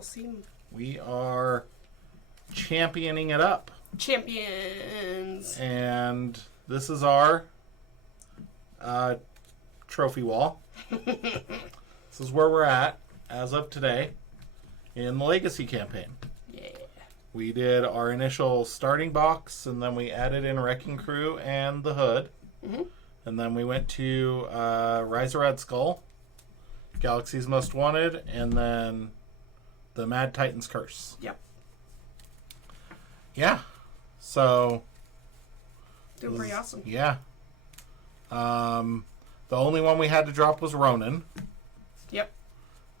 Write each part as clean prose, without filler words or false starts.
We'll see. We are championing it up. Champions. And this is our trophy wall. This is where we're at as of today in the Legacy campaign. Yeah. We did our initial starting box, and then we added in Wrecking Crew and the Hood. Mm-hmm. And then we went to Rise of Red Skull, Galaxy's Most Wanted, and then the Mad Titan's Curse. Yep. Yeah. So. Doing pretty awesome. Yeah. The only one we had to drop was Ronin. Yep.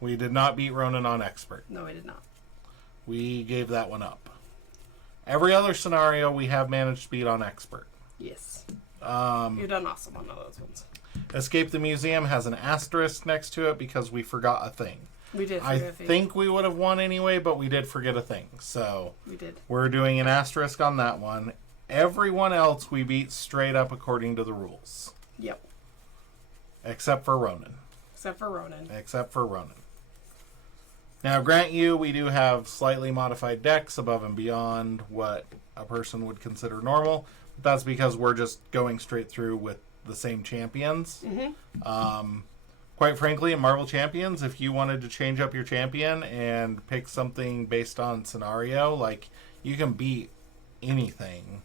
We did not beat Ronin on Expert. No, I did not. We gave that one up. Every other scenario we have managed to beat on Expert. Yes. You've done awesome on all those ones. Escape the Museum has an asterisk next to it because we forgot a thing. We did I forget a thing. think we would have won anyway, but we did forget a thing. So we did. We're doing an asterisk on that one. Everyone else we beat straight up according to the rules. Yep. Except for Ronin. Except for Ronin. Now, grant you, we do have slightly modified decks above and beyond what a person would consider normal. But that's because we're just going straight through with the same champions. Mm-hmm. Quite frankly, in Marvel Champions, if you wanted to change up your champion and pick something based on scenario, like, you can beat anything.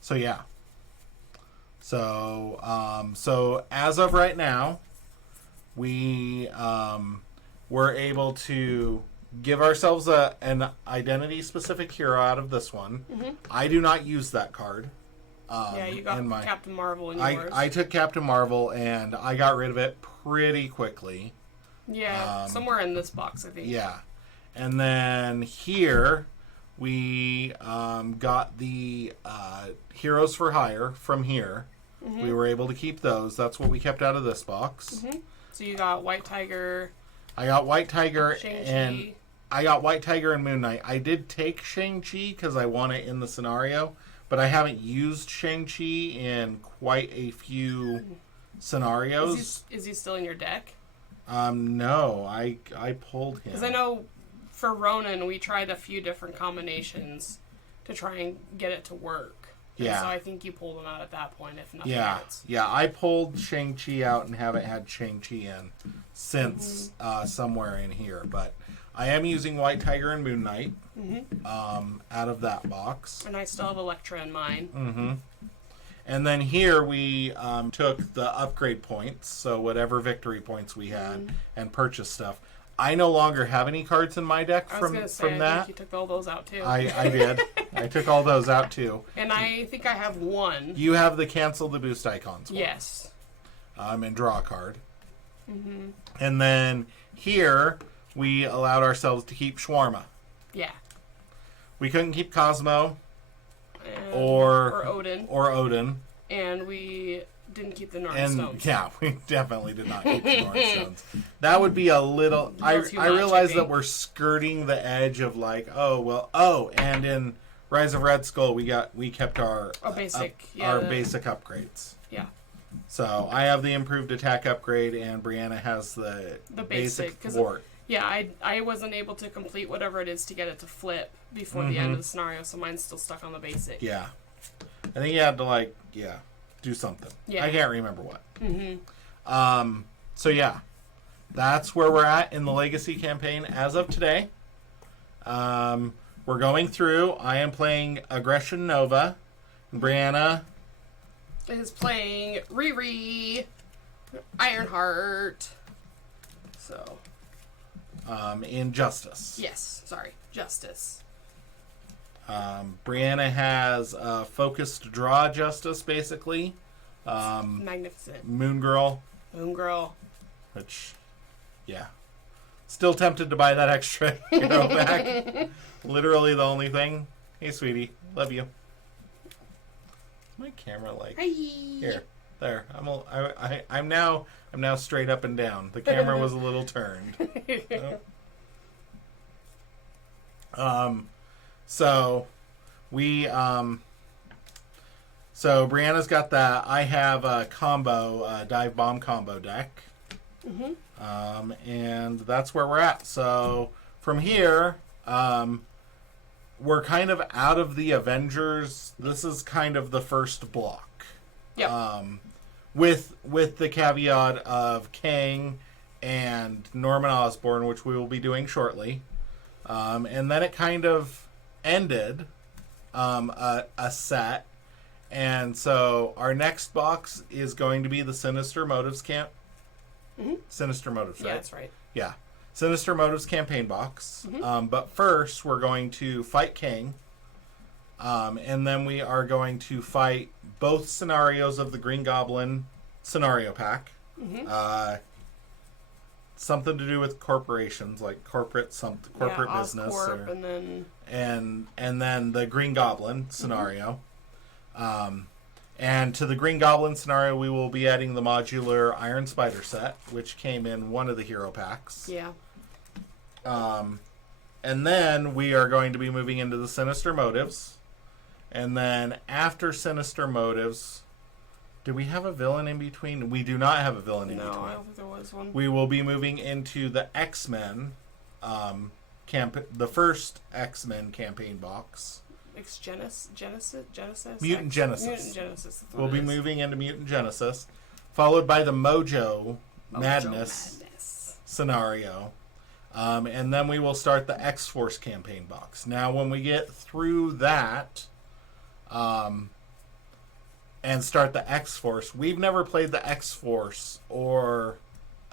So, yeah. So as of right now, we were able to give ourselves an identity-specific hero out of this one. Mm-hmm. I do not use that card. Yeah, you got Captain Marvel in yours. I took Captain Marvel, and I got rid of it pretty quickly. Yeah, somewhere in this box, I think. Yeah. And then here, we got the Heroes for Hire from here. Mm-hmm. We were able to keep those. That's what we kept out of this box. Mm-hmm. So you got White Tiger. I got White Tiger Shang-Chi. I got White Tiger and Moon Knight. I did take Shang-Chi because I want it in the scenario, but I haven't used Shang-Chi in quite a few scenarios. Is he still in your deck? No, I pulled him. Because I know for Ronin, we tried a few different combinations to try and get it to work. Yeah. And so I think you pulled them out at that point, if nothing Yeah, else. yeah. I pulled Shang-Chi out and haven't had Shang-Chi in since somewhere in here. But I am using White Tiger and Moon Knight out of that box. And I still have Elektra in mine. Mm-hmm. And then here we took the upgrade points, so whatever victory points we had, and purchased stuff. I no longer have any cards in my deck from I that. think you took all those out too. I did. I took all those out too. And I think I have one. You have the cancel the boost icons one. Yes. And draw a card. Mm-hmm. And then here we allowed ourselves to keep Shawarma. Yeah. We couldn't keep Cosmo or Odin. And we didn't keep the North Stones. Yeah, we definitely did not keep the North Stones. That would be a little... I realize that we're skirting the edge of like, and in Rise of Red Skull, we kept our basic upgrades. Yeah. So I have the improved attack upgrade, and Brianna has the basic thwart. Yeah, I wasn't able to complete whatever it is to get it to flip before the end of the scenario, so mine's still stuck on the basic. Yeah. I think you had to, do something. Yeah. I can't remember what. Mm-hmm. So, yeah. That's where we're at in the Legacy campaign as of today. We're going through. I am playing Aggression Nova. Brianna is playing Riri, Ironheart. So... in Justice. Yes, sorry. Justice. Brianna has focused draw Justice, basically. Magnificent. Moon Girl. Which, yeah. Still tempted to buy that extra hero back. Literally the only thing. Hey, sweetie. Love you. My camera Hi. Here. There. I'm now straight up and down. The camera was a little turned. So Brianna's got that. I have a combo dive bomb combo deck. And that's where we're at. So from here, we're kind of out of the Avengers. This is kind of the first block. Yep. With the caveat of Kang and Norman Osborn, which we will be doing shortly. And then it kind of ended a set. And so our next box is going to be the Sinister Motives camp. Sinister Motives, right? Yeah, that's right. Yeah. Sinister Motives campaign box. But first, we're going to fight Kang. And then we are going to fight both scenarios of the Green Goblin scenario pack. Something to do with corporations, like corporate business, Oscorp, and then the Green Goblin scenario. And to the Green Goblin scenario, we will be adding the modular Iron Spider set, which came in one of the hero packs. Yeah. And then we are going to be moving into the Sinister Motives. And then after Sinister Motives, do we have a villain in between? We do not have a villain in between. No, I don't think there was one. We will be moving into the X-Men the first X-Men campaign box. Genesis? Mutant Genesis. Mutant Genesis. We'll be moving into Mutant Genesis, followed by the Mojo Madness scenario. And then we will start the X-Force campaign box. Now, when we get through that and start the X-Force, we've never played the X-Force or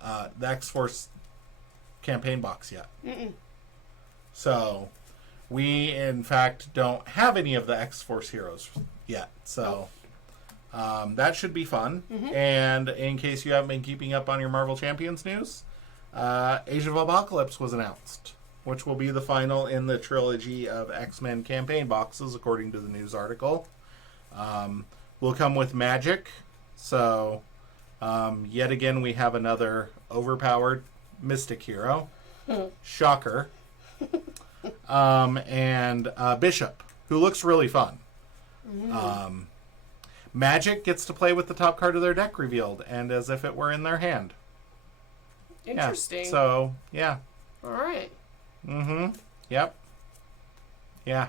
the X-Force campaign box yet. So we, in fact, don't have any of the X-Force heroes yet. So that should be fun. And in case you haven't been keeping up on your Marvel Champions news, Age of Apocalypse was announced, which will be the final in the trilogy of X-Men campaign boxes, according to the news article. Will come with magic. So yet again, we have another overpowered mystic hero. Shocker. And Bishop, who looks really fun. Magic gets to play with the top card of their deck revealed, and as if it were in their hand. Interesting. Yeah. So, yeah. All right. Yep. Yeah.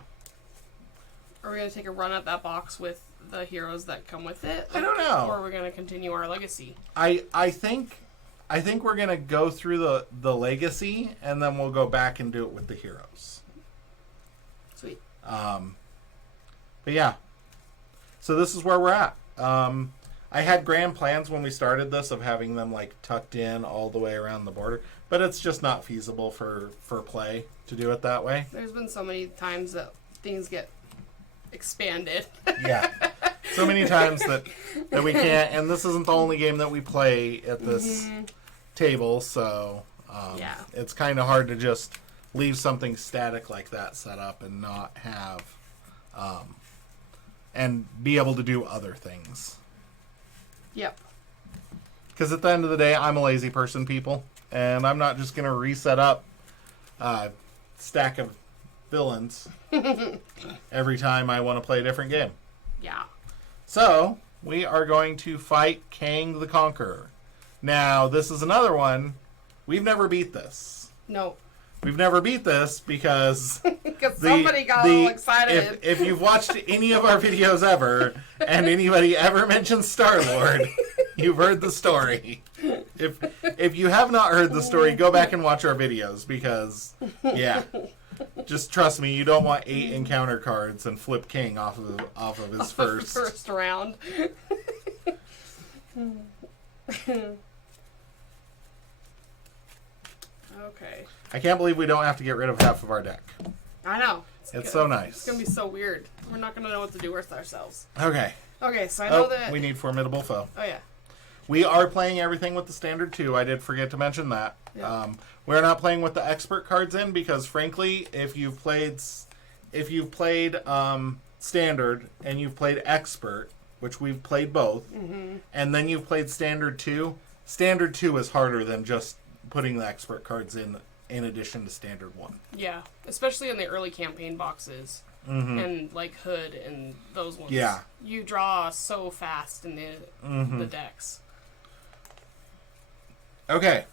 Are we going to take a run at that box with the heroes that come with it? I don't know. Or are we going to continue our legacy? I think we're going to go through the legacy, and then we'll go back and do it with the heroes. Sweet. But yeah. So this is where we're at. I had grand plans when we started this of having them like tucked in all the way around the border, but it's just not feasible for play to do it that way. There's been so many times that things get expanded. Yeah. So many times that we can't, and this isn't the only game that we play at this table, so Yeah. it's kind of hard to just leave something static like that set up and not have and be able to do other things. Yep. Because at the end of the day, I'm a lazy person, people, and I'm not just going to reset up a stack of villains every time I want to play a different game. Yeah. So, we are going to fight Kang the Conqueror. Now, this is another one. We've never beat this. No. We've never beat this because Because somebody got all excited. If you've watched any of our videos ever, and anybody ever mentions Star-Lord, you've heard the story. If you have not heard the story, go back and watch our videos because, yeah, just trust me, you don't want 8 encounter cards and flip King off of his first round. Okay. I can't believe we don't have to get rid of half of our deck. I know. It's so nice. It's going to be so weird. We're not going to know what to do with ourselves. Okay. Okay, so I know that... we need Formidable Foe. Oh, yeah. We are playing everything with the standard too. I did forget to mention that. Yeah. We're not playing with the expert cards in because, frankly, if you've played standard and you've played expert, which we've played both, and then you've played standard 2, standard 2 is harder than just putting the expert cards in addition to standard 1. Yeah, especially in the early campaign boxes. And like Hood and those ones. Yeah. You draw so fast in the decks. Okay.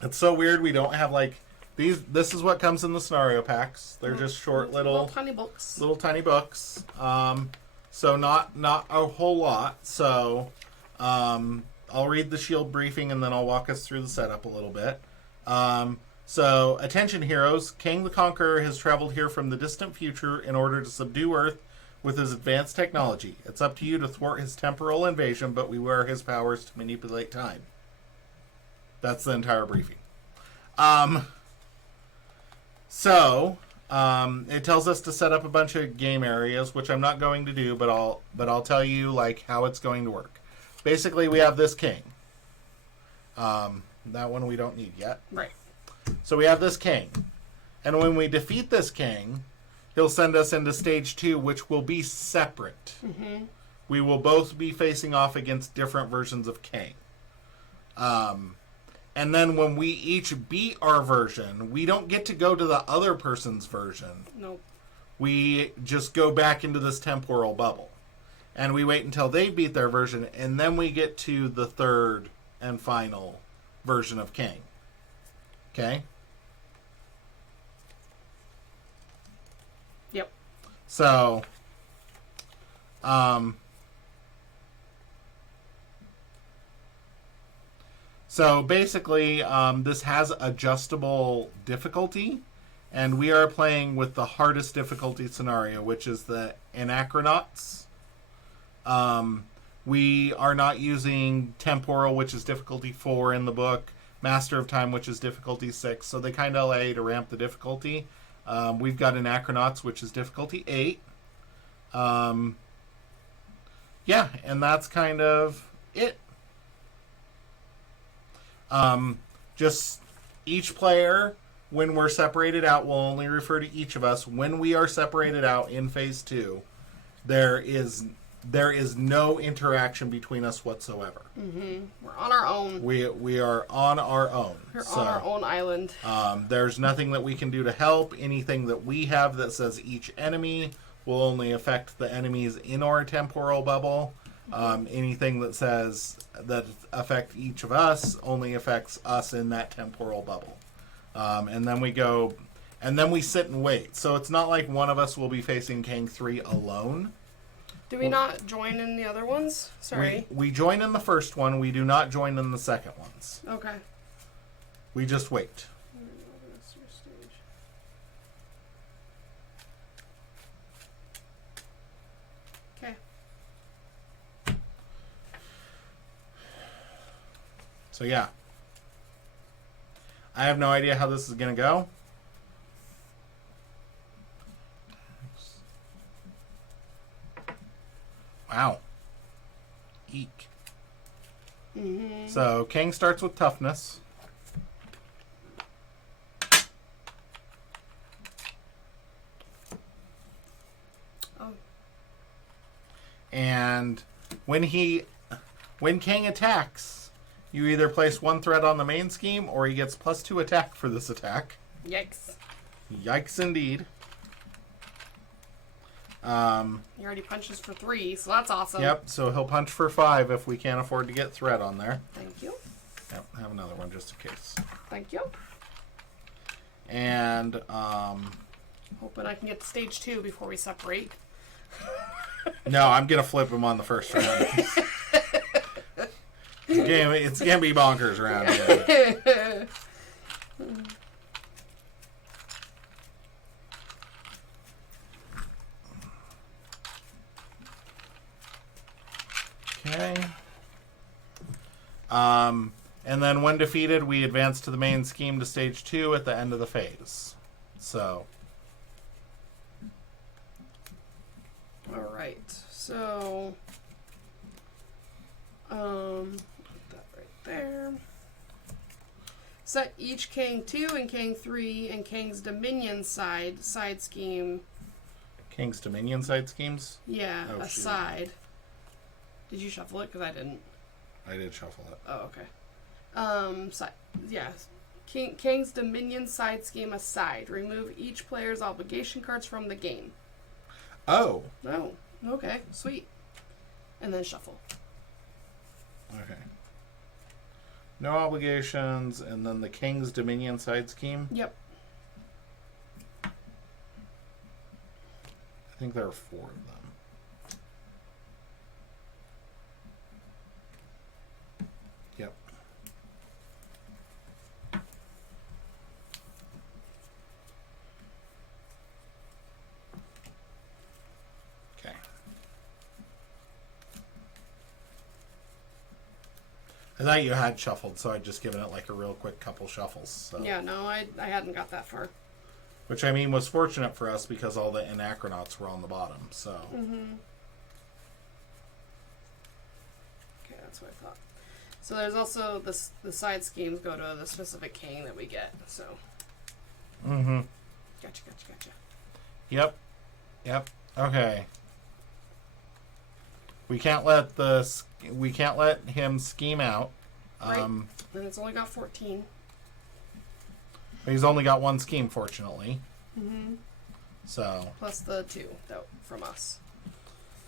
It's so weird we don't have like these. This is what comes in the scenario packs. They're just short little tiny books. Little tiny books. So not a whole lot. So I'll read the shield briefing and then I'll walk us through the setup a little bit. So attention heroes, Kang the Conqueror has traveled here from the distant future in order to subdue Earth with his advanced technology. It's up to you to thwart his temporal invasion, but beware his powers to manipulate time. That's the entire briefing. It tells us to set up a bunch of game areas, which I'm not going to do, but I'll tell you like how it's going to work. Basically, we have this king. That one we don't need yet. Right. So we have this king, and when we defeat this king, he'll send us into stage 2, which will be separate. Mm-hmm. We will both be facing off against different versions of Kang. And then when we each beat our version, we don't get to go to the other person's version. Nope. We just go back into this temporal bubble. And we wait until they beat their version, and then we get to the third and final version of Kang. Okay? Yep. So, basically, this has adjustable difficulty, and we are playing with the hardest difficulty scenario, which is the Anachronauts. We are not using Temporal, which is difficulty 4 in the book, Master of Time, which is difficulty 6, so they kind of allow you to ramp the difficulty. We've got Anachronauts, which is difficulty 8. Yeah, and that's kind of it. Just each player, when we're separated out, will only refer to each of us. When we are separated out in phase 2, there is no interaction between us whatsoever. Mm-hmm. We're on our own. We are on our own. We're on our own island. There's nothing that we can do to help. Anything that we have that says each enemy will only affect the enemies in our temporal bubble. Anything that says that affect each of us only affects us in that temporal bubble. And then we sit and wait. So it's not like one of us will be facing Kang 3 alone. Do we not join in the other ones? Sorry. We join in the first one. We do not join in the second ones. Okay. We just wait. Okay. So yeah. I have no idea how this is going to go. Wow. Eek. Mm-hmm. So, Kang starts with toughness. Oh. And when Kang attacks, you either place one threat on the main scheme, or he gets +2 attack for this attack. Yikes. Yikes indeed. He already punches for 3, so that's awesome. Yep, so he'll punch for 5 if we can't afford to get threat on there. Thank you. Yep, have another one just in case. Thank you. And, hoping I can get to stage 2 before we separate. no, I'm gonna flip him on the first round. It's gonna be bonkers around here. Okay. And then when defeated, we advance to the main scheme to stage 2 at the end of the phase. So. Alright, so put that right there. Set each Kang 2 and Kang 3 and Kang's Dominion side scheme. Kang's Dominion side schemes? Yeah, oh, aside. Did you shuffle it? Because I didn't. I did shuffle it. Oh, okay. Yeah. Kang's Dominion side scheme aside. Remove each player's obligation cards from the game. Oh. Oh, okay. Sweet. And then shuffle. Okay. No obligations, and then the King's Dominion side scheme. Yep. I think there are 4 of them. Yep. Okay. I thought you had shuffled, so I'd just given it like a real quick couple shuffles. So. Yeah, no, I hadn't got that far. Which, I mean, was fortunate for us because all the Anachronauts were on the bottom, so. Mm-hmm. Okay, that's what I thought. So there's also the side schemes go to the specific king that we get, so. Mm-hmm. Gotcha. Yep. Okay. We can't let him scheme out. Right. And it's only got 14. He's only got 1 scheme, fortunately. Mm-hmm. So. Plus the 2 though from us.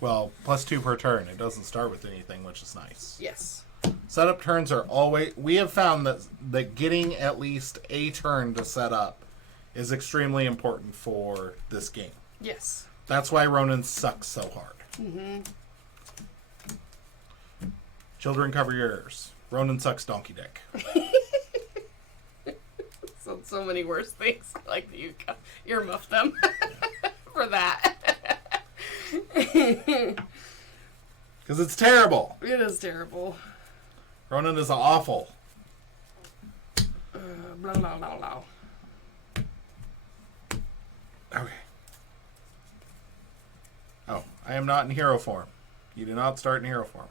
Well, plus 2 per turn. It doesn't start with anything, which is nice. Yes. Setup turns are always. We have found that getting at least a turn to set up is extremely important for this game. Yes. That's why Ronin sucks so hard. Mm-hmm. Children, cover your ears. Ronin sucks donkey dick. So many worse things. Like you earmuff them for that. Because it's terrible. It is terrible. Ronin is awful. Blah, blah, blah, blah. Okay. Oh, I am not in hero form. You do not start in hero form.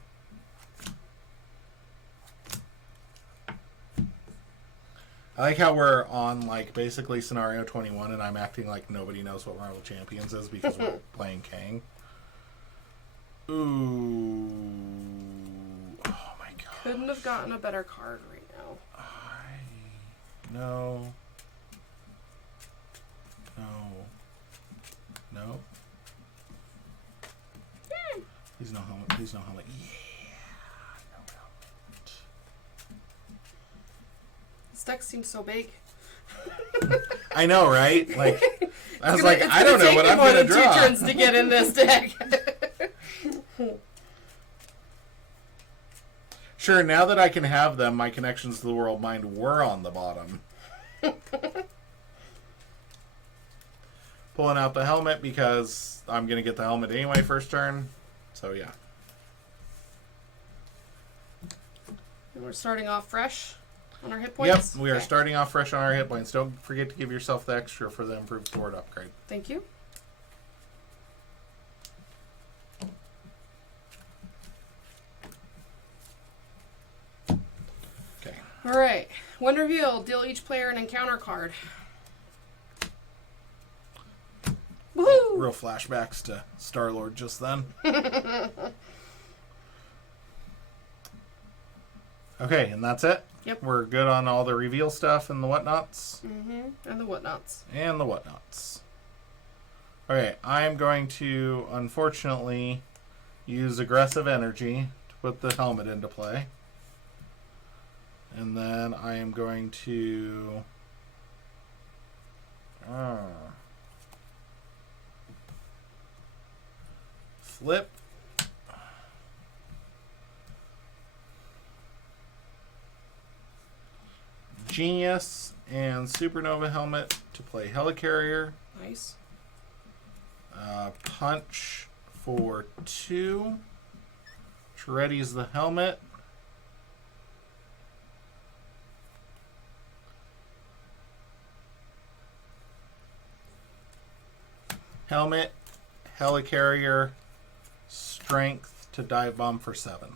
I like how we're on, like, basically scenario 21, and I'm acting like nobody knows what Marvel Champions is because we're playing Kang. Ooh. Oh, my God. Couldn't have gotten a better card right now. No. Please no helmet. Please no helmet. Yeah. No helmet. This deck seems so big. I know, right? Like, I was like, It's I don't know what I'm going to draw. More than 2 turns to get in this deck. Sure, now that I can have them, my connections to the world mind were on the bottom. Pulling out the helmet because I'm going to get the helmet anyway first turn. So, yeah. And we're starting off fresh on our hit points? Yep, we are starting off fresh on our hit points. Don't forget to give yourself the extra for the improved sword upgrade. Thank you. Okay. Alright. When revealed, deal each player an encounter card. Woohoo! Real flashbacks to Star-Lord just then. Okay, and that's it? Yep. We're good on all the reveal stuff and the whatnots? Mm-hmm. And the whatnots. And the whatnots. Okay, I'm going to, unfortunately, use aggressive energy to put the helmet into play. And then I am going to... flip. Genius and Supernova helmet to play Helicarrier. Nice. Punch for 2. Which readies the helmet. Helmet, Helicarrier, Strength to dive bomb for 7.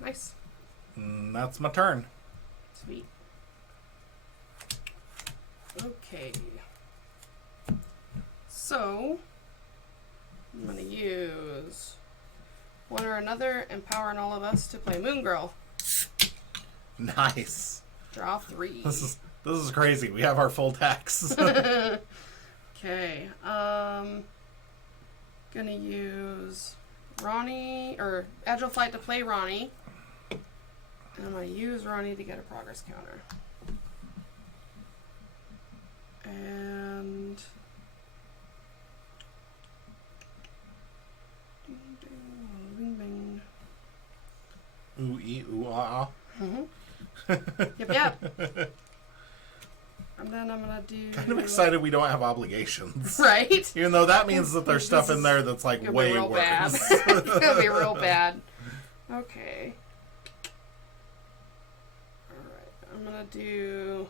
Nice. And that's my turn. Sweet. Okay. So, I'm going to use one or another, empowering all of us to play Moon Girl. Nice. Draw 3. This is crazy. We have our full decks. Okay. gonna use Ronnie, or Agile Flight to play Ronnie. And I'm gonna use Ronnie to get a progress counter. And bing, bing. Ooh, ee, ooh, ah, ah. Yep. And then I'm gonna do. Kind of excited we don't have obligations. Right? Even though that means that there's stuff in there that's like way real worse. Bad. It's gonna be real bad. Okay. Alright, I'm gonna do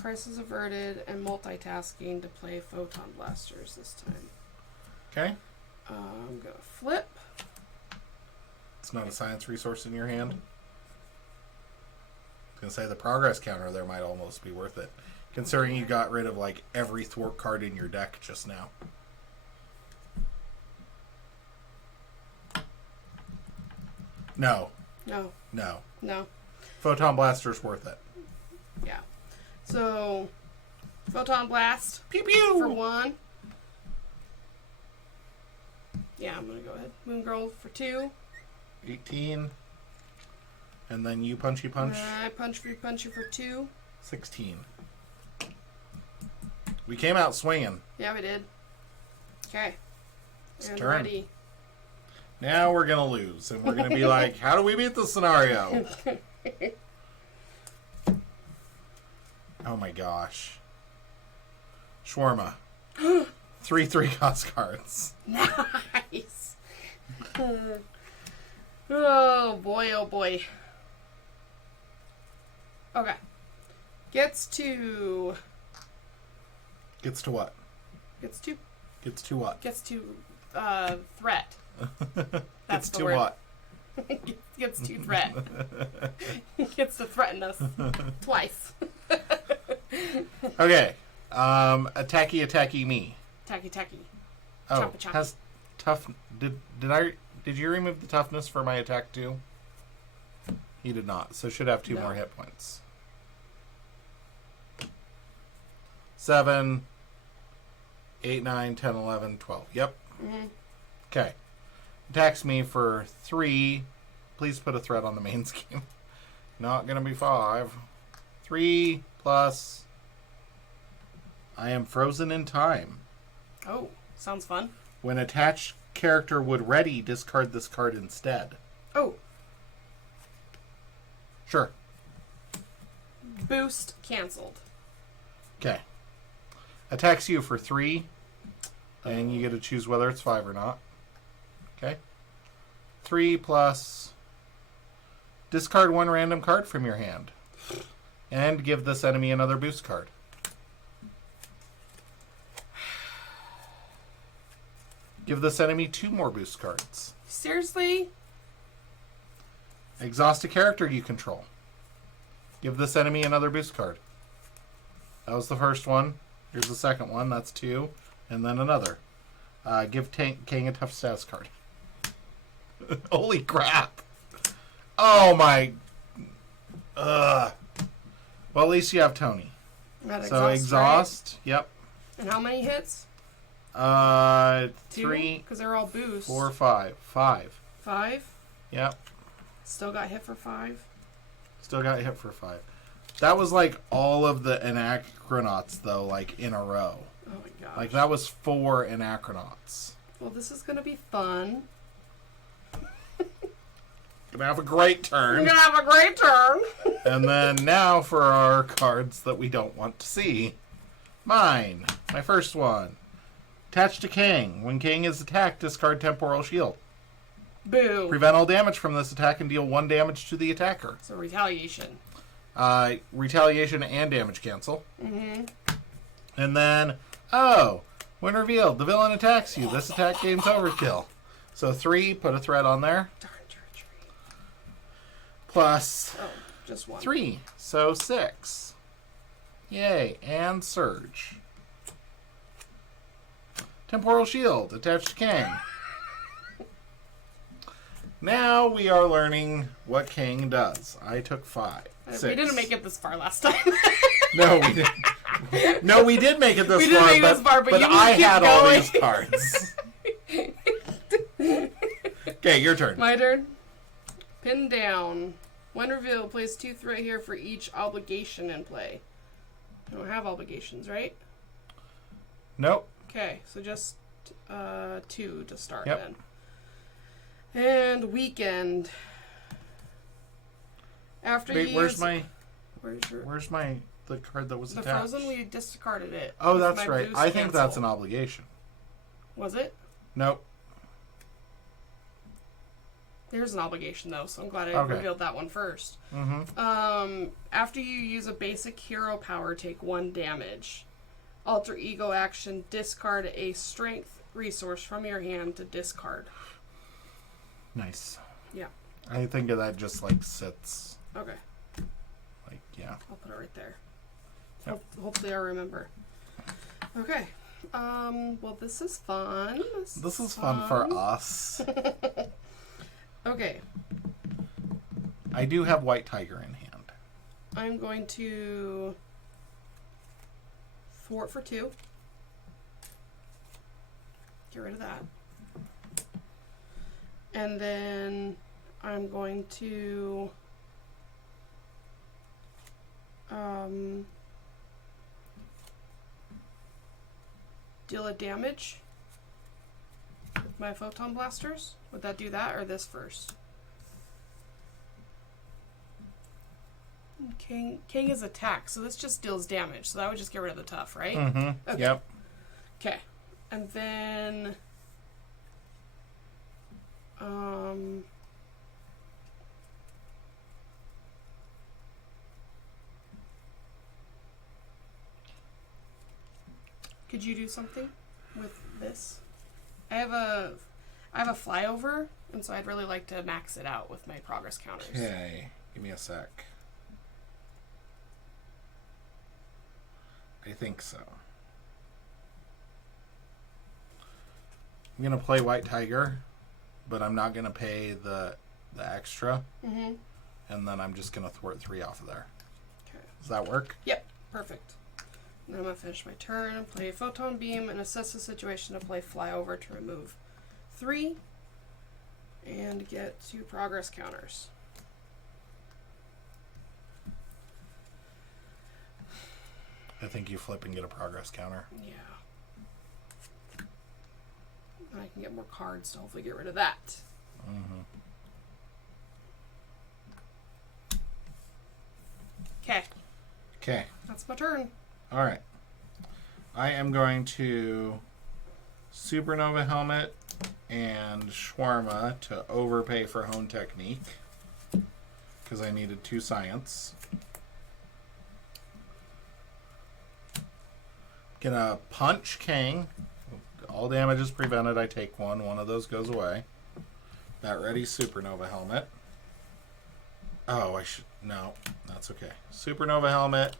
Crisis Averted and multitasking to play Photon Blasters this time. Okay. I'm gonna flip. It's not a science resource in your hand. I was gonna say the progress counter there might almost be worth it, considering you got rid of like every thwart card in your deck just now. No. No. No. No. Photon Blaster's worth it. Yeah. So, Photon Blast. Pew pew! For 1. Yeah, I'm gonna go ahead. Moon Girl for 2. 18. And then you punchy punch. I punch you for 2. 16. We came out swinging. Yeah, we did. Okay. It's And turn. ready. Now we're gonna lose, and we're gonna be like, "How do we beat this scenario?" Oh my gosh. Shawarma. 3/3 cost cards. Nice. Oh boy, oh boy. Okay. Gets to what? Gets to What? threat. Gets the to word. what? Gets to threat. Gets to threaten us twice. Okay. Attacky me. Tacky. Oh, Choppa choppa. has tough. Did you remove the toughness for my attack too? He did not, so should have 2 No. more hit points. 7, 8, 9, 10, 11, 12. Yep. Mm-hmm. Okay. Attacks me for 3. Please put a threat on the main scheme. Not gonna be 5. 3 plus. I am frozen in time. Oh, sounds fun. When attached character would ready, discard this card instead. Oh, Sure. boost canceled. Okay. Attacks you for 3, and you get to choose whether it's 5 or not. Okay. 3 plus. Discard 1 random card from your hand, and give this enemy another boost card. Give this enemy 2 more boost cards. Seriously? Exhaust a character you control. Give this enemy another boost card. That was the first one. Here's the second one. That's 2. And then another. Give Kang a tough status card. Holy crap. Oh my. Well, at least you have Tony. So exhaust. Right? Yep. And how many hits? 3. Because they're all boosts. 4, 5. 5. 5? Yep. Still got hit for 5? Still got hit for 5. That was like all of the Anachronauts, though, like in a row. Oh my gosh. Like that was 4 Anachronauts. Well, this is going to be fun. Gonna have a great turn. We're going to have a great turn. And then now for our cards that we don't want to see. Mine. My first one. Attached to Kang. When Kang is attacked, discard Temporal Shield. Boo. Prevent all damage from this attack and deal 1 damage to the attacker. So retaliation. Retaliation and damage cancel. Mm-hmm. And then, when revealed, the villain attacks you. This attack gains overkill. So 3, put a threat on there. Darn treachery. Plus Oh, just 1. 3, so 6. Yay, and Surge. Temporal Shield, attached to Kang. Now we are learning what Kang does. I took 5. 6. We didn't make it this far last time. No, we didn't. No, we did make it this far, but I had all these cards. Okay, your turn. My turn. Pin down. When revealed, place 2 right here for each obligation in play. I don't have obligations, right? Nope. Okay, so just 2 to start Yep. then. And weekend. After Wait, you where's use... my... Where's the card that was the attached? Frozen? We discarded it. Oh, with that's my right. boost I think that's cancel. an obligation. Was it? Nope. There's an obligation, though, so I'm glad I Okay. revealed that one first. Mm-hmm. After you use a basic hero power, take 1 damage. Alter ego action, discard a strength resource from your hand to discard. Nice. Yeah. I think of that just like sits. Okay. Like, yeah. I'll put it right there. Yep. Hopefully I remember. Okay. Well, this is fun. This is fun for us. Okay. I do have White Tiger in hand. I'm going to thwart for 2. Get rid of that. And then I'm going to deal a damage with my photon blasters. Would that do that or this first? King is attack, so this just deals damage. So that would just get rid of the tough, right? Mm-hmm. Okay. Yep. Okay. And then could you do something with this? I have a flyover, and so I'd really like to max it out with my progress counters. Okay. Give me a sec. I think so. I'm going to play White Tiger, but I'm not going to pay the extra. Mm-hmm. And then I'm just going to thwart 3 off of there. Okay. Does that work? Yep. Perfect. Then I'm going to finish my turn, play Photon Beam, and assess the situation to play Flyover to remove 3 and get 2 progress counters. I think you flip and get a progress counter. Yeah. And I can get more cards to hopefully get rid of that. Mm-hmm. Okay. Okay. That's my turn. All right. I am going to Supernova Helmet and Shawarma to overpay for Hone Technique because I needed 2 science. Gonna punch Kang. All damage is prevented. I take 1. 1 of those goes away. That ready Supernova Helmet. Oh, I should... No, that's okay. Supernova Helmet,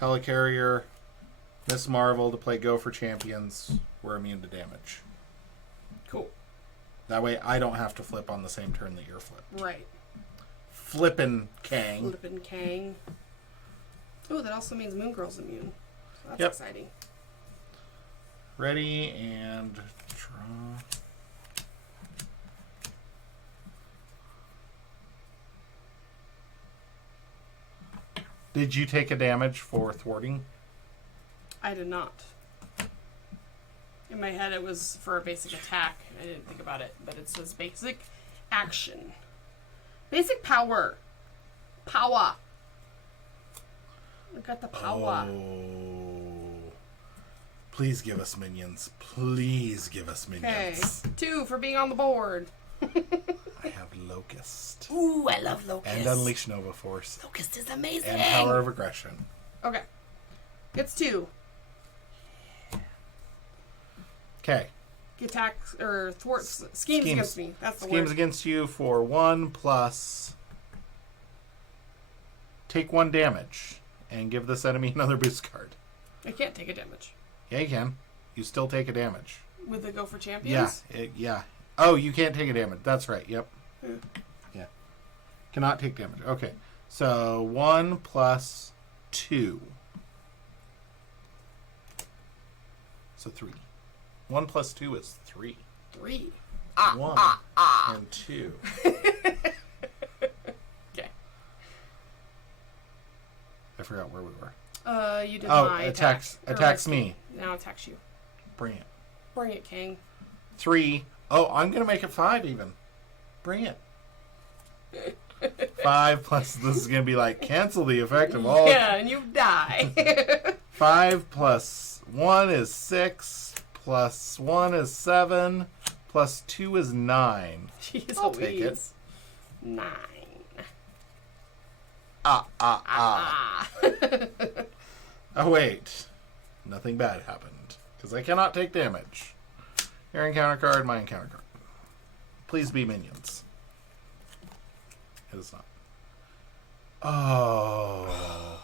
Helicarrier, Miss Marvel to play Go for Champions. We're immune to damage. Cool. That way I don't have to flip on the same turn that you're flipped. Right. Flippin' Kang. Flippin' Kang. Oh, that also means Moon Girl's immune. So that's Yep. exciting. Ready and draw. Did you take a damage for thwarting? I did not. In my head, it was for a basic attack. I didn't think about it, but it says basic action. Basic power. Power. I got the power. Oh. Please give us minions. Please give us Okay. minions. 2 for being on the board. I have Locust. Ooh, I love Locust. And Unleash Nova Force. Locust is amazing. And Power of Aggression. Okay. Gets 2. Okay. Attacks or thwarts schemes against me. That's the Schemes word. against you for 1 plus. Take 1 damage. And give this enemy another boost card. I can't take a damage. Yeah, you can. You still take a damage. With the Go for Champions? Yeah. Yeah. Oh, you can't take a damage. That's right. Yep. Yeah. Cannot take damage. Okay. So 1 plus 2. So 3. 1 plus 2 is 3. 3. 1 and 2. Okay. I forgot where we were. You did Oh, my attacks me. Now attacks you. Bring it. Bring it, Kang. 3. Oh, I'm going to make it 5 even. Bring it. 5 plus, this is going to be like, cancel the effect of all. Yeah, and you die. 5 plus 1 is 6, plus 1 is 7, plus 2 is 9. Jeez, I'll take it. 9. Oh, wait. Nothing bad happened. Because I cannot take damage. Your encounter card, my encounter card. Please be minions. It is not. Oh.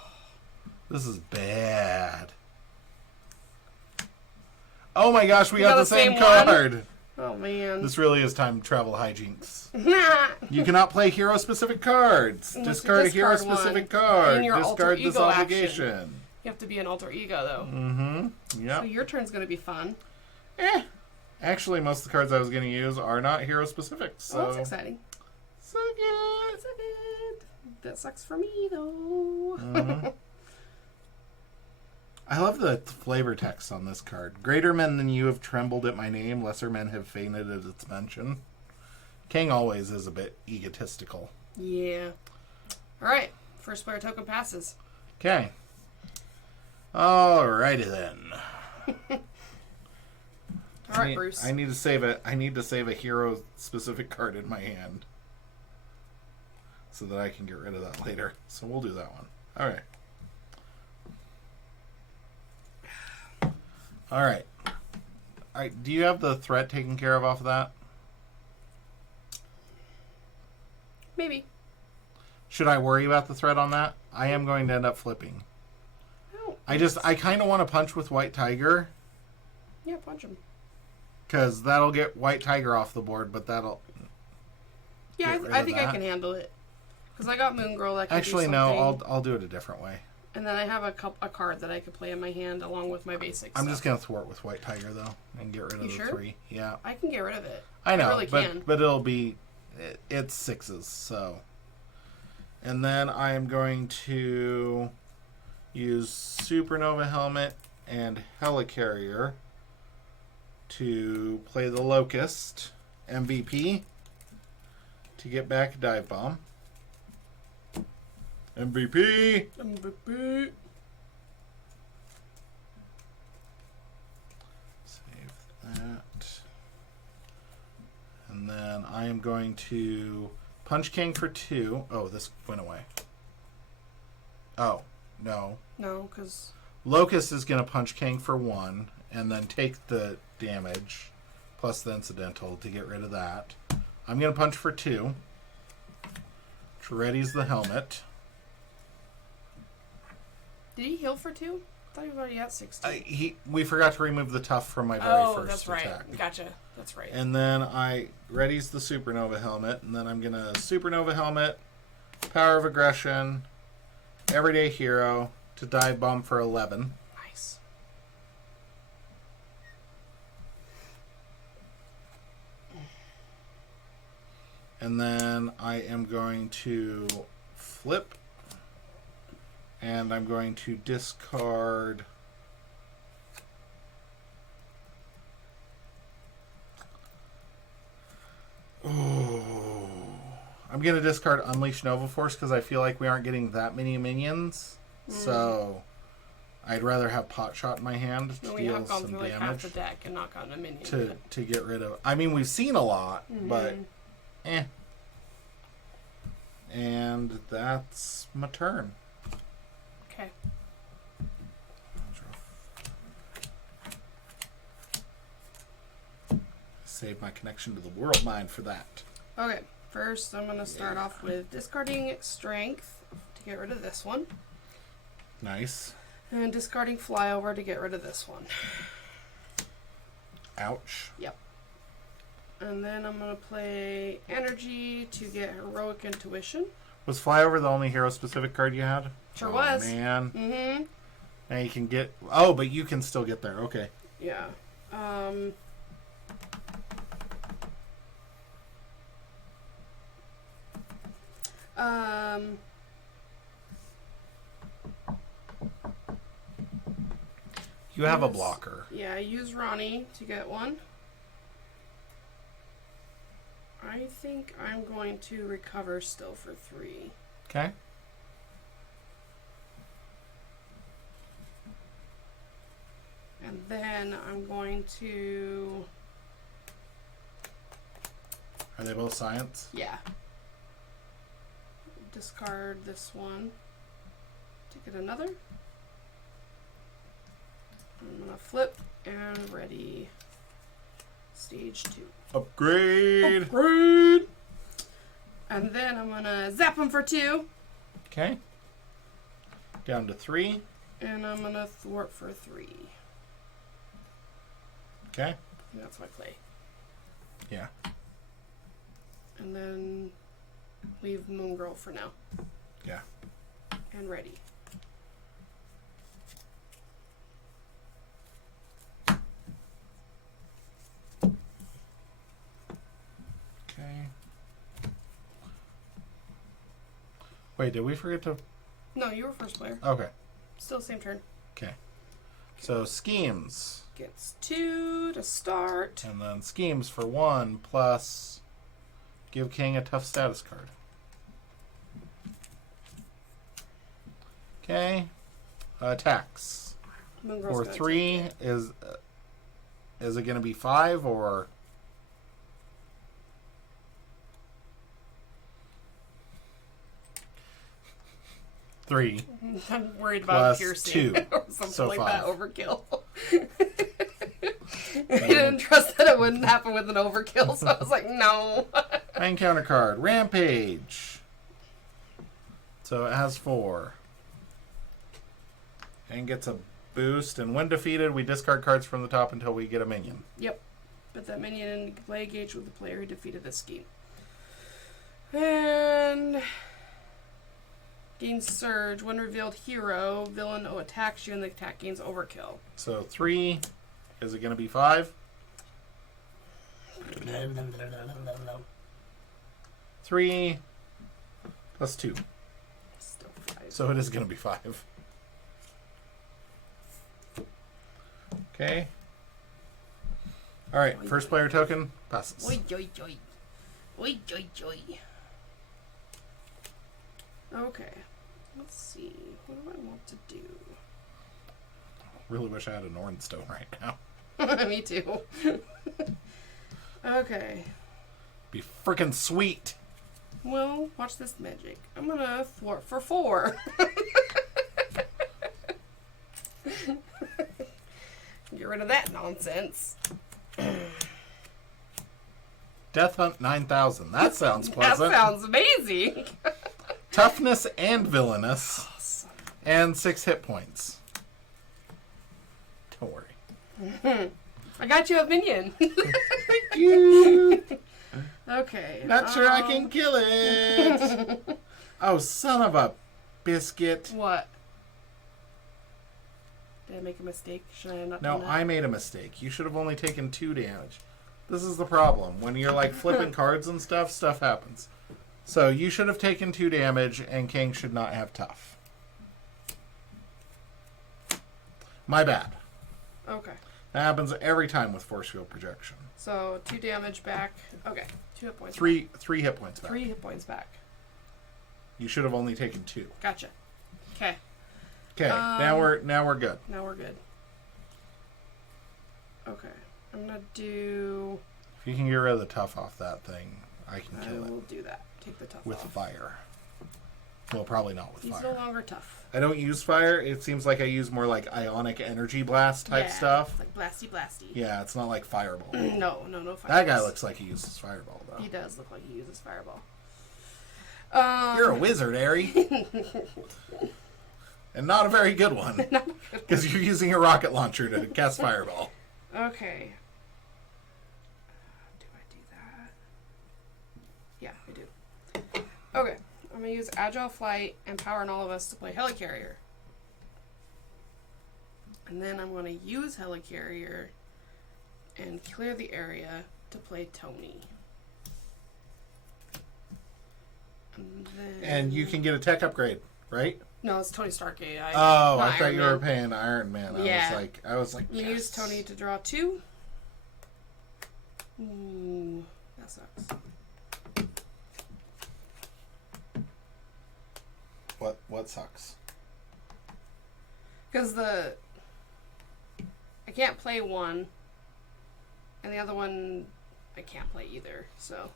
This is bad. Oh my gosh, we got the same card. Oh man. This really is time travel hijinks. You cannot play hero-specific cards. Discard a hero-specific card. Discard this obligation. Action. You have to be an alter ego, though. Mm-hmm. Yeah. So your turn's going to be fun. Actually, most of the cards I was going to use are not hero-specific. So. Oh, that's exciting. So good. So good. That sucks for me, though. Mm-hmm. I love the flavor text on this card. Greater men than you have trembled at my name. Lesser men have fainted at its mention. Kang always is a bit egotistical. Yeah. All right. First player token passes. Okay. Alrighty then. All right, Bruce. I need to save it. I need to save a hero-specific card in my hand so that I can get rid of that later. So we'll do that one. All right. All right. All right. Do you have the threat taken care of off of that? Maybe. Should I worry about the threat on that? I am going to end up flipping. I kind of want to punch with White Tiger. Yeah, punch him. Because that'll get White Tiger off the board, but that'll... Yeah, I think I can handle it. Because I got Moon Girl that can Actually, do no, I'll do it a different way. And then I have a card that I could play in my hand along with my basics. I'm just going to thwart with White Tiger, though, and get rid of the 3. Yeah. I can get rid of it. I know, really can. But it'll be... It's 6s, so... And then I am going to use Supernova Helmet and Helicarrier to play the Locust MVP to get back a Dive Bomb. MVP! Save that. And then I am going to punch Kang for 2. Oh, this went away. Oh, no. No, because... Locust is going to punch Kang for 1 and then take the damage plus the incidental to get rid of that. I'm going to punch for 2. Which readies the helmet. Did he heal for 2? I thought he was already at 16. We forgot to remove the tough from my very first that's right. attack. Gotcha. That's right. And then I readies the Supernova Helmet, and then I'm going to Supernova Helmet, Power of Aggression, Everyday Hero to Dive Bomb for 11. Nice. And then I am going to flip, and I'm going to discard... Oh, I'm going to discard Unleash Nova Force because I feel like we aren't getting that many minions. So I'd rather have Pot Shot in my hand to we deal have gone some through like half damage the deck and not gotten a minion to get rid of. I mean, we've seen a lot, but And that's my turn. Okay. Save my connection to the world mind for that. Okay. First, I'm going to start off with discarding Strength to get rid of this one. Nice. And discarding Flyover to get rid of this one. Ouch. Yep. And then I'm going to play Energy to get Heroic Intuition. Was Flyover the only hero-specific card you had? Sure was. Man. Mm-hmm. Now you can get... Oh, but you can still get there. Okay. Yeah. You have a blocker. Yeah, I use Ronnie to get one. I think I'm going to recover still for 3. Okay. And then I'm going to... Are they both science? Yeah. Discard this one to get another. I'm going to flip and ready. Stage 2. Upgrade! Upgrade! And then I'm going to zap him for 2. Okay. Down to 3. And I'm going to thwart for 3. Okay. And that's my play. Yeah. And then leave Moon Girl for now. Yeah. And ready. Okay. Wait, did we forget to... No, you were first player. Okay. Still same turn. Okay. So, schemes. Gets 2 to start. And then schemes for 1 plus... Give Kang a tough status card. Okay. Attacks. Moon Girl's For gonna 3 take it. is it going to be 5 or... Three. I'm worried about Plus piercing 2. or something So like 5. that. Overkill. I didn't trust that it wouldn't happen with an overkill, so I was like, no. Main counter card. Rampage. So it has 4. And gets a boost. And when defeated, we discard cards from the top until we get a minion. Yep. Put that minion in play engage with the player who defeated this scheme. And... Gains Surge. When revealed hero, villain attacks you and the attack gains overkill. So 3. Is it going to be 5? 3 plus 2. Still 5. So it is going to be 5. Okay. Alright, first player token passes. Oi, oi, oi. Oi, oi, oi. Okay. Let's see. What do I want to do? Really wish I had a Nornstone right now. Me too. Okay. Be freaking sweet. Well, watch this magic. I'm gonna thwart for 4. Get rid of that nonsense. Death Hunt 9000. That sounds pleasant. That sounds amazing. Toughness and villainous. Awesome. And 6 hit points. Don't worry. I got you a minion. Thank you. Okay. Not sure I can kill it. Oh, son of a biscuit. What? Did I make a mistake? Should I not No, done that? I made a mistake. You should have only taken 2 damage. This is the problem. When you're like flipping cards and stuff happens. So you should have taken 2 damage, and Kang should not have tough. My bad. Okay. That happens every time with force field projection. So 2 damage back. Okay. 2 hit points. 3 hit points back. 3 hit points back. You should have only taken 2. Gotcha. Okay. Okay, now we're good. Now we're good. Okay. I'm gonna do. If you can get rid of the tough off that thing, I can I kill will it do that. Take the tough with off. fire. Well, probably not with He's fire. no longer tough. I don't use fire. It seems like I use more like ionic energy blast type Yeah, stuff. Like blasty. Yeah, it's not like fireball. No fire. That guy looks like he uses fireball though. He does look like he uses fireball. You're a wizard, Ari. And not a very good one. Because you're using a rocket launcher to cast fireball. Okay. Do I do Okay. I'm going to use Agile Flight and Power and All of Us to play Helicarrier. And then I'm going to use Helicarrier and clear the area to play Tony. And you can get a tech upgrade, right? No, it's Tony Stark. I thought you were paying Iron Man. Yeah. I was like, I'm going to use Tony to draw 2. Ooh, that sucks. What sucks? Because I can't play one, and the other one I can't play either. So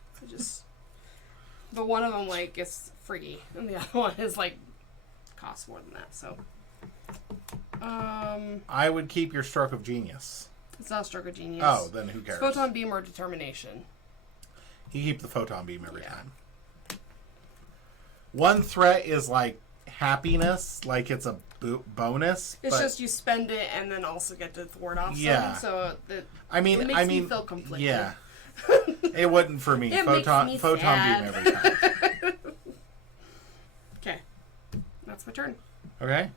but one of them like is free, and the other one is like costs more than that. So, I would keep your Stroke of Genius. It's not Stroke of Genius. Oh, then who cares? It's Photon Beam or Determination. You keep the Photon Beam every time. One threat is like happiness, like it's a bonus. It's just you spend it and then also get to thwart off. Yeah. So it makes me feel conflicted. Yeah. It wouldn't for me. Photon Beam every time. Okay. That's my turn. Okay.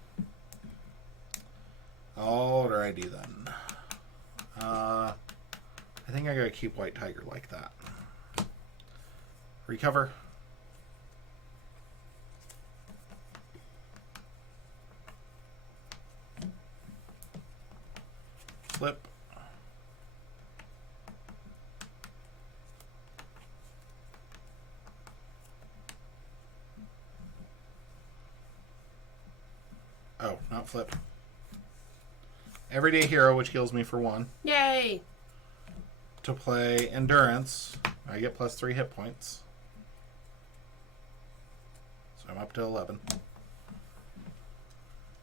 Alrighty then. I think I gotta keep White Tiger like that. Recover. Flip. Oh, not flip. Everyday Hero, which heals me for 1. Yay! To play Endurance, I get plus 3 hit points. So I'm up to 11.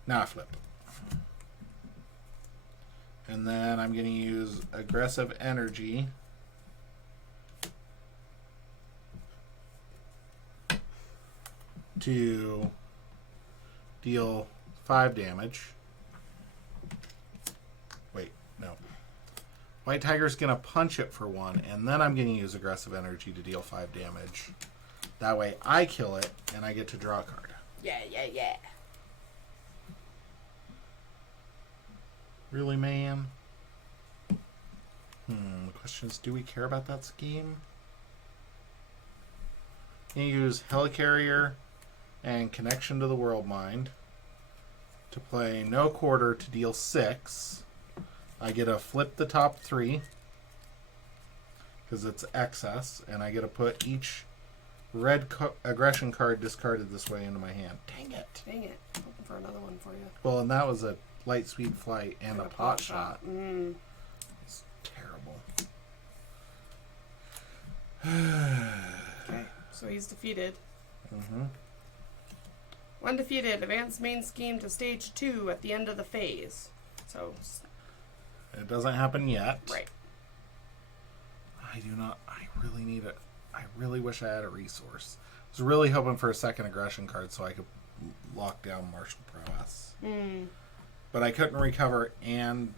Now I flip. And then I'm going to use Aggressive Energy to deal 5 damage. Wait, no. White Tiger's going to punch it for 1, and then I'm going to use Aggressive Energy to deal 5 damage. That way I kill it, and I get to draw a card. Yeah. Really, man? The question is, do we care about that scheme? You use Helicarrier and Connection to the World Mind to play no quarter to deal 6. I get to flip the top 3 because it's excess, and I get to put each red aggression card discarded this way into my hand. Dang it. I'm hoping for another one for you. Well, and that was a light speed flight and a pot shot. It's terrible. Okay, so he's defeated. Mm-hmm. When defeated, advance main scheme to stage 2 at the end of the phase. So it doesn't happen yet. Right. I really need it. I really wish I had a resource. I was really hoping for a second aggression card so I could lock down martial prowess. But I couldn't recover and...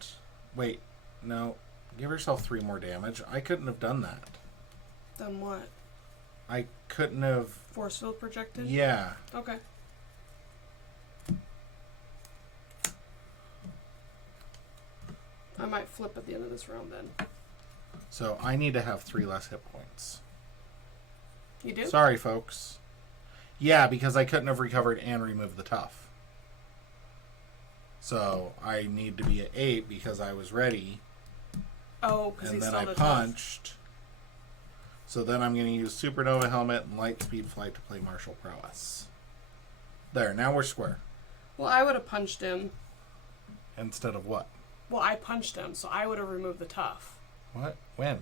Wait, no. Give yourself 3 more damage. I couldn't have done that. Done what? I couldn't have... Force field projected? Yeah. Okay. I might flip at the end of this round then. So I need to have 3 less hit points. You do? Sorry, folks. Yeah, because I couldn't have recovered and removed the tough. So I need to be at 8 because I was ready. Oh, because he's and still then I the punched. Tough. So then I'm going to use Supernova Helmet and Light Speed Flight to play Martial Prowess. There, now we're square. Well, I would have punched him. Instead of what? Well, I punched him, so I would have removed the tough. What? When?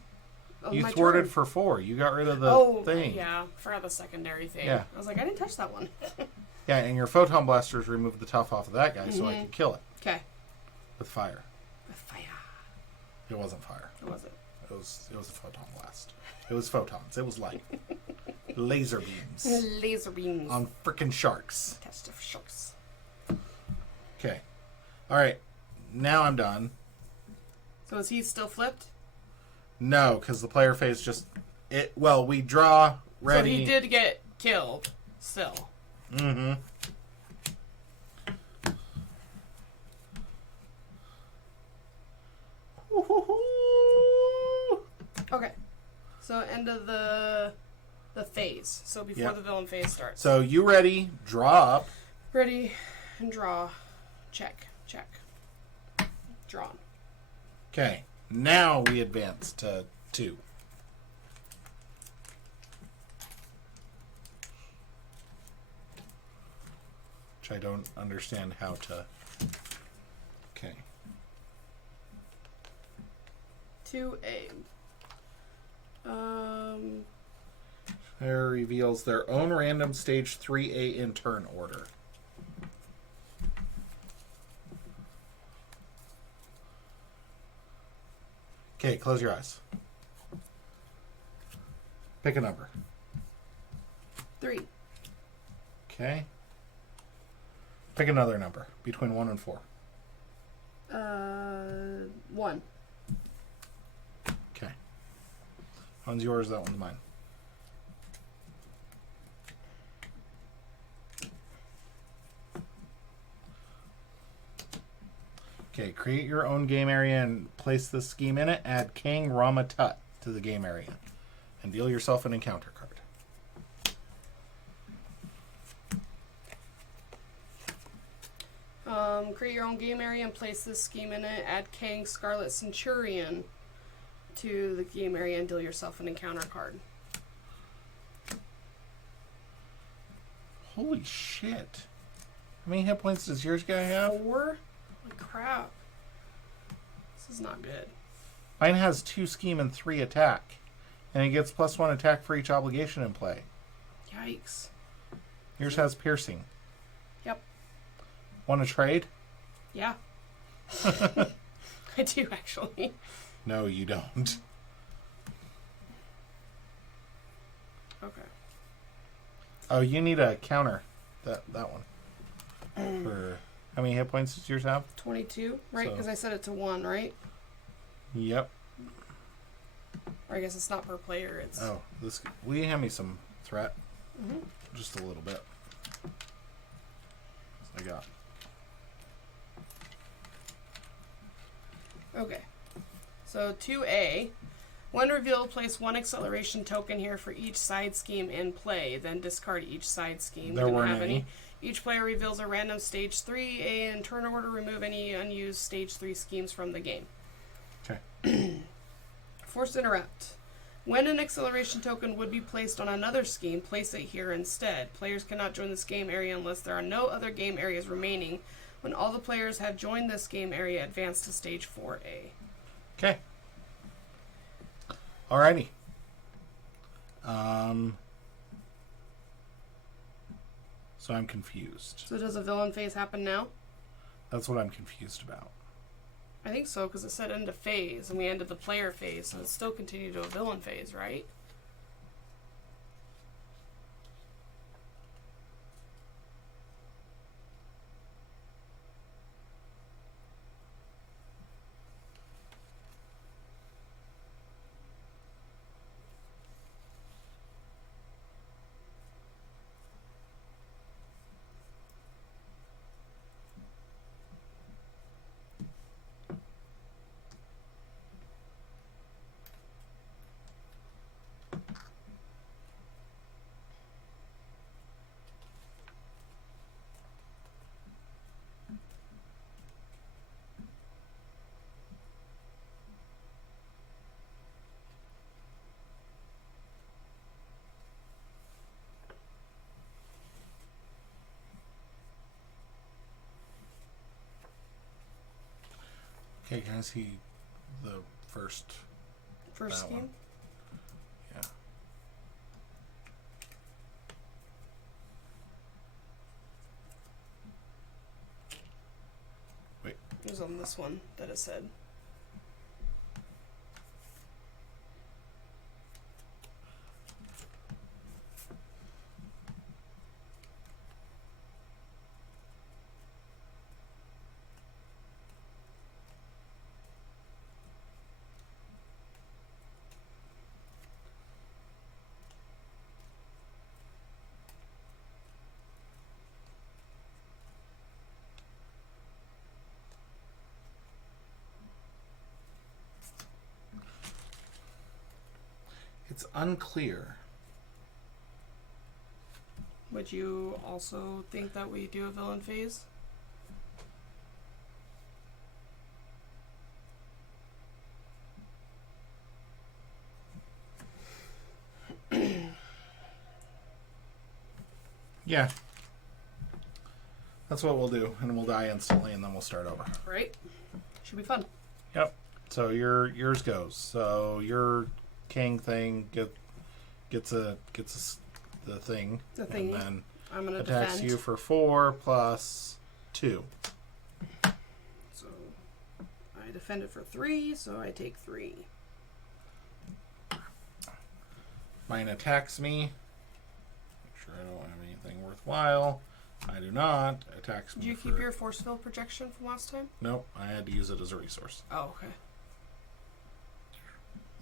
Oh, you my thwarted turn. for 4. You got rid of the thing. Yeah, forgot the secondary thing. Yeah. I was like, I didn't touch that one. Yeah, and your Photon Blasters removed the tough off of that guy so I could kill it. Okay. With fire. With fire. It wasn't fire. What was it? It was a Photon Blast. It was photons. It was light. Laser beams. Laser beams. On frickin' sharks. Test of sharks. Okay. Alright. Now I'm done. So is he still flipped? No, because the player phase just... Well, we draw, ready... So he did get killed still. Mm-hmm. Okay. So end of the phase. So before the villain phase starts. So you ready? Draw up. Ready and draw. Check. Check. Drawn. Okay. Now we advance to 2. Which I don't understand how to. Okay. 2A. Player reveals their own random stage 3A in turn order. Okay, close your eyes. Pick a number. 3. Okay. Pick another number between 1 and 4. 1. Okay. One's yours, that one's mine. Okay, create your own game area and place this scheme in it. Add Kang Rama Tut to the game area. And deal yourself an encounter card. Create your own game area and place this scheme in it. Add Kang Scarlet Centurion to the game area and deal yourself an encounter card. Holy shit. How many hit points does yours guy have? 4? Holy crap. This is not good. Mine has 2 scheme and 3 attack. And it gets +1 attack for each obligation in play. Yikes. Yours has piercing. Yep. Want to trade? Yeah. I do, actually. No, you don't. Okay. Oh, you need a counter. That one. For how many hit points does yours have? 22, right? Because I set it to 1, right? Yep. Or I guess it's not per player. It's. Oh, this. Will you hand me some threat? Mm-hmm. Just a little bit. I got. Okay. So 2A. When revealed, place 1 acceleration token here for each side scheme in play. Then discard each side scheme. There We didn't weren't have any. Each player reveals a random stage 3A in turn order. Remove any unused stage 3 schemes from the game. Okay. Forced interrupt. When an acceleration token would be placed on another scheme, place it here instead. Players cannot join this game area unless there are no other game areas remaining. When all the players have joined this game area, advance to stage 4A. Okay. Alrighty. So I'm confused. So does a villain phase happen now? That's what I'm confused about. I think so, because it said end of phase, and we ended the player phase, so it's still continued to a villain phase, right? Okay, can I see the first First that scheme? one? Yeah. Wait. It was on this one that it said. It's unclear. Would you also think that we do a villain phase? Yeah. That's what we'll do, and we'll die instantly, and then we'll start over. Right? Should be fun. Yep. So yours goes. So your Kang thing gets the thing. The thing. And then I'm gonna attacks defend. you for 4 plus 2. So I defend it for 3, so I take 3. Mine attacks me. Make sure I don't have anything worthwhile. I do not. Attacks me. Did you keep your force field projection from last time? Nope. I had to use it as a resource. Oh, okay.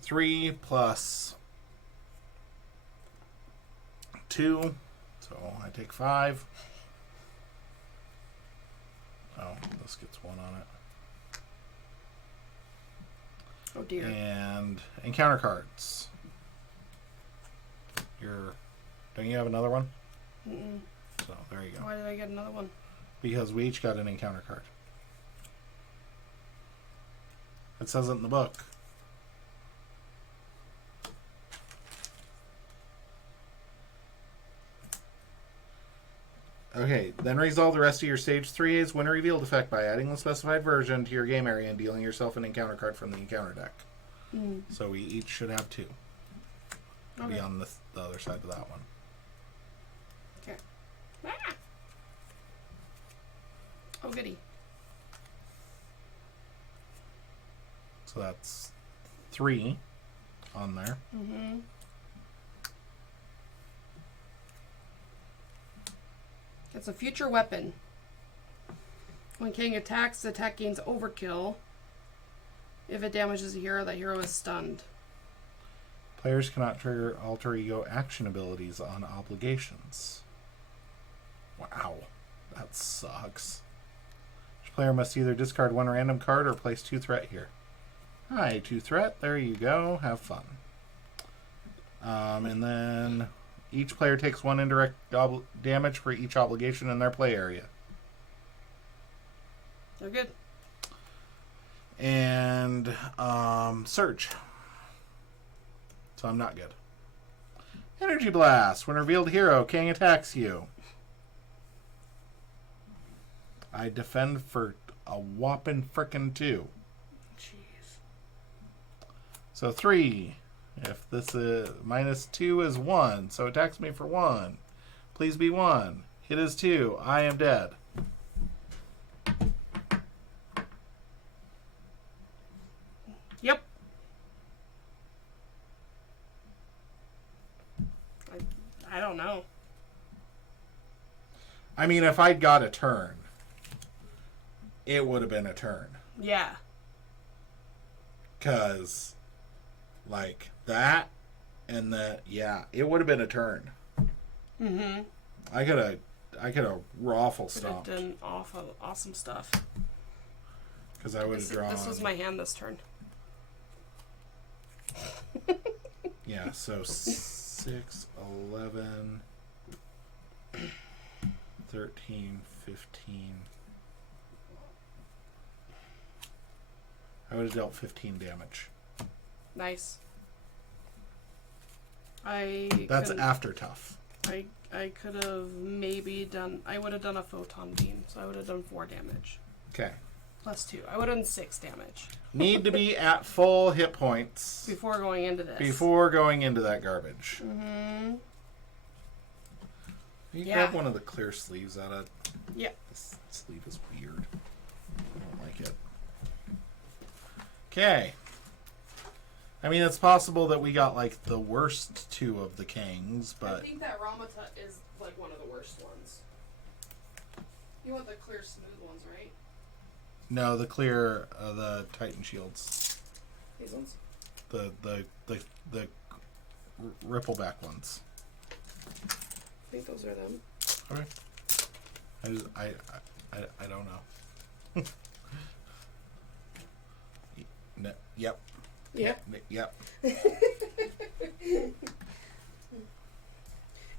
3 plus 2. So I take 5. Oh, this gets 1 on it. Oh dear. And encounter cards. Don't you have another one? Mm-mm. So there you go. Why did I get another one? Because we each got an encounter card. It says it in the book. Okay, then resolve the rest of your Stage 3A's Winter Revealed effect by adding the specified version to your game area and dealing yourself an encounter card from the encounter deck. Mm. So we each should have 2. I'll be Okay. on the other side of that one. Okay. Ah! Oh, goody. So that's 3 on there. Mm-hmm. It's a future weapon. When Kang attacks, the attack gains overkill. If it damages a hero, that hero is stunned. Players cannot trigger alter ego action abilities on obligations. Wow, that sucks. Each player must either discard 1 random card or place 2 threat here. Hi, 2 threat. There you go. Have fun. And then each player takes 1 indirect damage for each obligation in their play area. They're good. And Surge. So I'm not good. Energy Blast. When revealed hero, Kang attacks you. I defend for a whopping frickin' 2. Jeez. So 3. If this is -2 is 1, so attacks me for 1. Please be 1. Hit is 2. I am dead. Yep. I don't know. I mean, if I'd got a turn, it would have been a turn. Yeah. Because, like, that and that, yeah, it would have been a turn. Mm-hmm. I could have raffle Could have stomped. done awesome stuff. Because I would have drawn. This was my hand this turn. Yeah, so 6, 11, 13, 15. I would have dealt 15 damage. Nice. That's after tough. I could have maybe done... I would have done a photon beam, so I would have done 4 damage. Okay. Plus 2. I would have done 6 damage. Need to be at full hit points Before going into this. before going into that garbage. Mm-hmm. You Yeah. grab one of the clear sleeves out of... Yeah. This sleeve is weird. I don't like it. Okay. I mean, it's possible that we got, like, the worst 2 of the Kangs, I but... think that Ramata is, like, one of the worst ones. You want the clear, smooth ones, right? No, the clear, the Titan shields. These ones? The rippleback ones. I think those are them. Okay. I don't know. Yep. Yeah. Yep.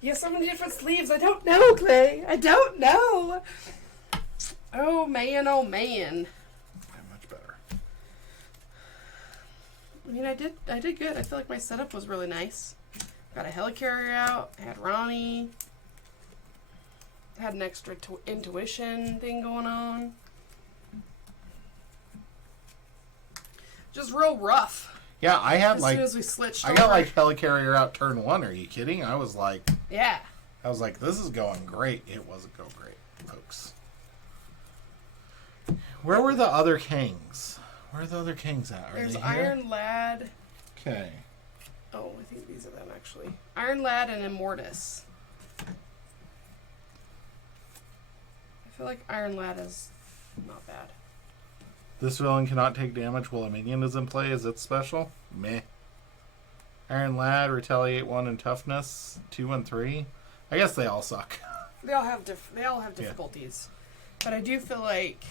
You have so many different sleeves. I don't know, Clay. I don't know. Oh, man. Oh, man. Much better. I mean, I did good. I feel like my setup was really nice. Got a helicarrier out. I had Ronnie. Had an extra intuition thing going on. Just real rough. Yeah, I had as soon as we switched I got like helicarrier out turn 1. Are you kidding? I was like, this is going great. It wasn't go great, folks. Where were the other Kangs? Where are the other Kangs at? There's Iron Lad. Okay. Oh, I think these are them actually. Iron Lad and Immortus. I feel like Iron Lad is not bad. This villain cannot take damage while a minion is in play. Is it special? Meh. Iron Lad, Retaliate 1 and Toughness 2 and 3. I guess they all suck. They all have difficulties. Yeah. But I do feel like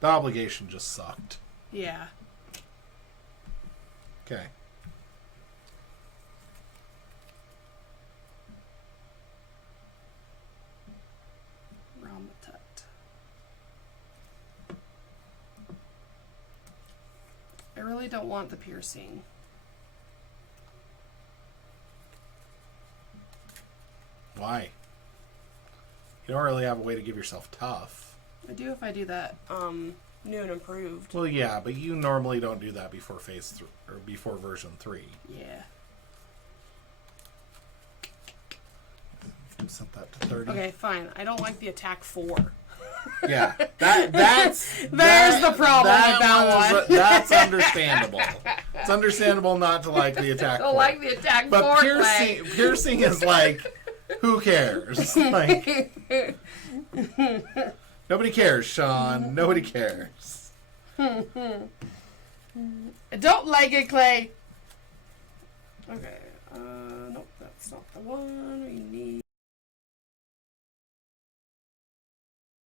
the obligation just sucked. Yeah. Okay. I really don't want the piercing. Why? You don't really have a way to give yourself tough. I do if I do that new and improved. Well, yeah, but you normally don't do that before phase 3 or before version 3. Yeah. Set that to 30. Okay, fine. I don't like the attack 4. Yeah, that's there's the problem with that one. That's understandable. It's understandable not to like the attack. I don't like the attack. But piercing is like, who cares? Like, nobody cares, Sean. Nobody cares. I don't like it, Clay. Okay. Nope, that's not the one. We